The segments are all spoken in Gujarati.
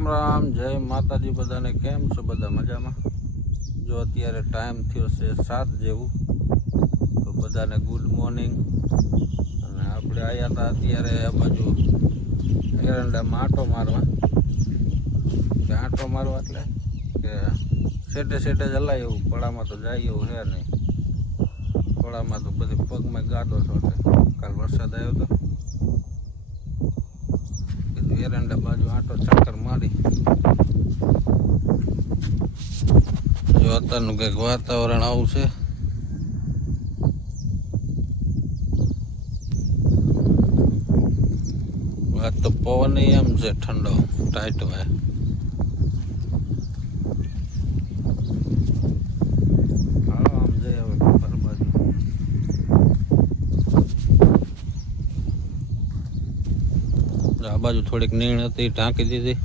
રામ રામ, જય માતાજી બધાને. કેમ છો બધા મજામાં? જો અત્યારે ટાઈમ થયો છે સાત જેવું, તો બધાને ગુડ મોર્નિંગ અને આપણે આવ્યા હતા અત્યારે આ બાજુ એરંડામાં આંટો મારવા. કે આંટો મારવા એટલે? કે સેટે સેટે જ હલાય એવું, પડામાં તો જાય એવું છે નહીં. પડામાં તો બધી પગમાં ગાડો છો કાલ વરસાદ આવ્યો તો. કીધું એરંડા બાજુ આટો ચક્કર મારી. જો અત્યારનું કંઈક વાતાવરણ આવું છે. વાત તો પવન એમ છે ઠંડો ટાઈટ હોય હાલો આમ જઈએ હવે ઘર બાજુ આ બાજુ થોડીક નીણ હતી ઢાંકી દીધી.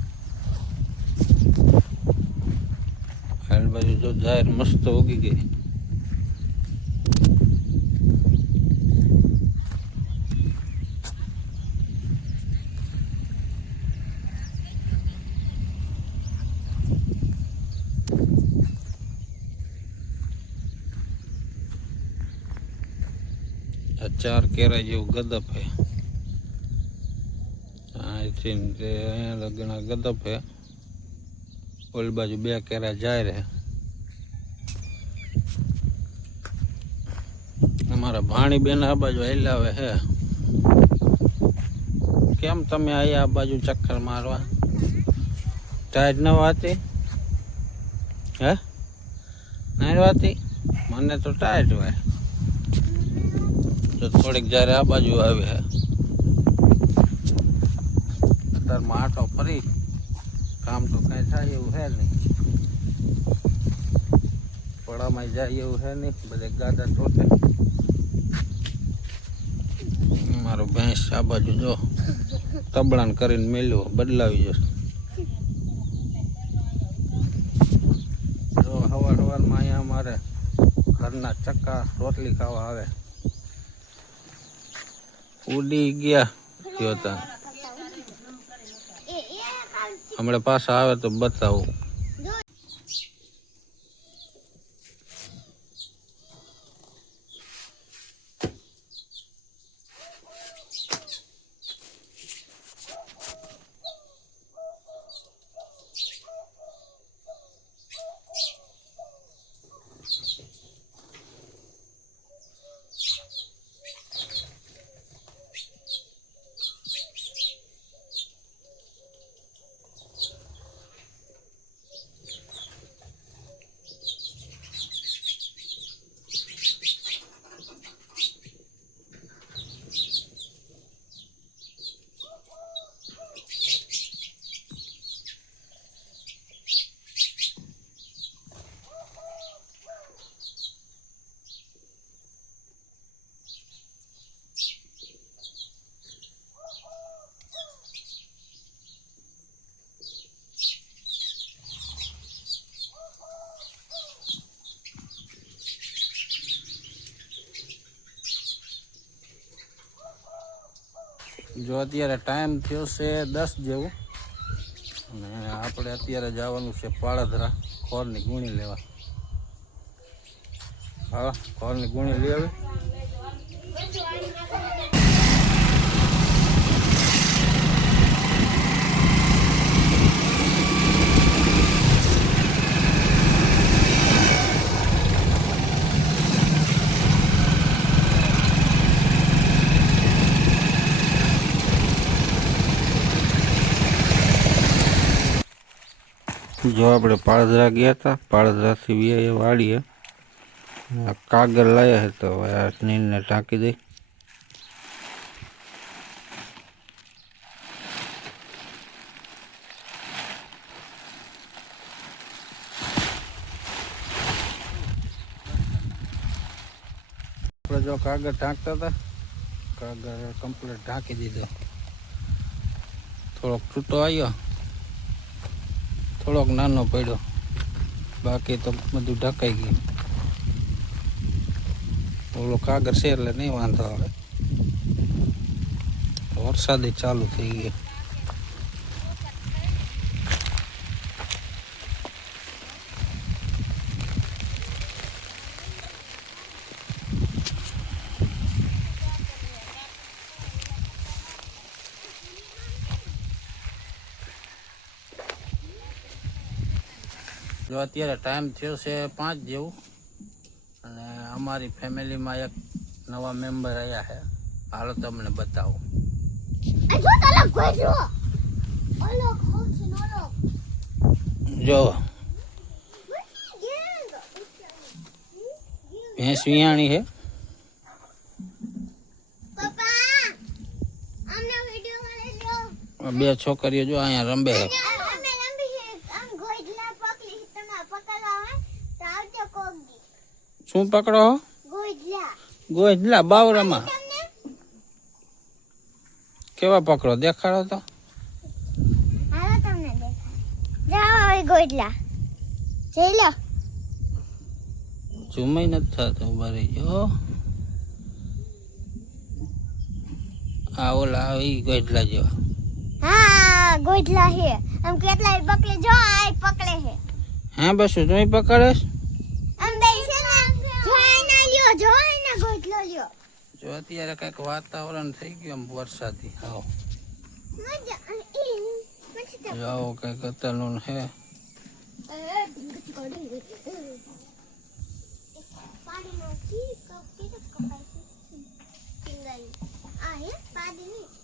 આ બાજુ જો જાહેર મસ્ત ઉગી ગઈ. આ ચાર કેરા જેવું ગદપ ને તે અહીંયા લગ્ન ગદપ હે ઓલી બાજુ બે કેરા જાય રહે. અમારા ભાણી બેન આ બાજુ હેલાવે હે કેમ તમે આવ્યા આ બાજુ ચક્કર મારવા? ટાઈટ ન વાતી? હે? નહીં વાતી? મને તો ટાઈટ હોય. તો થોડીક જ્યારે આ બાજુ આવી. હે અત્યારમાં આટો ફરી. કામ તો કઈ થાય એવું છે નહીં. પડામાં જાય એવું છે નહીં. બધે ગાદા ટોટે. મારો ભેંસ આ બાજુ જો. તબડાન કરીને મેલ્યો. બદલાવી જશે જો હવાર હવારમાં અહીંયા અમારે ઘરના ચક્કા રોટલી ખાવા આવે. ઉડી ગયા. જોતા હમણાં પાછા આવે તો બતાવું. જો અત્યારે ટાઈમ થયો છે દસ જેવું. અને આપણે અત્યારે જવાનું છે પાળધરા ખોરની ગુણી લેવા. હા, ખોરની ગુણી લઈ જો આપણે પાળધરા ગયા હતા પાળધરાથી વીએ વાળીએ આ કાગળ લાયા છે તો હવે આ નીલને ટાંકી દઈ આપણે જો કાગળ ઢાંકતા હતા કાગળ કમ્પ્લીટ ઢાંકી દીધો થોડોક છૂટો આવ્યો થોડોક નાનો પડ્યો. બાકી તો બધું ઢકાઈ ગયું. ઓલો કાગર છે એટલે નહીં વાંધો આવે. વરસાદી ચાલુ થઈ ગયો જો અત્યારે ટાઈમ થયો છે પાંચ જેવું. અને અમારી ફેમિલીમાં એક નવા મેમ્બર આવ્યા છે. હાલો તમને બતાવો. જો ભેંસ વિયાણી છે. બે છોકરીઓ જો અહીંયા રમે છે અમે લંબી છે આમ ગોઈડલા પકડી તમે પકડવા હોય તો આવજો કોગી શું પકડો? ગોજલા. બાવરામાં કેવા પકડો? દેખાડો તો. ગોઈડલા જઈ લો. ઝૂમય નથી થતું ભરી જો આ ઓલા આવી ગોજલા જેવા. હા ગોઈડલા છે. આમ કેટલાય પકડે જો આ પકડે છે. હા બસ તું પકડેશ આમ બે છે ને જોઈ ના લ્યો જોઈ ના ગોઈડલો લ્યો જો અત્યારે કંઈક વાતાવરણ થઈ ગયું આમ વરસાદી. આવો. જાઓ કંઈક અત્યારનું હે. પાણીની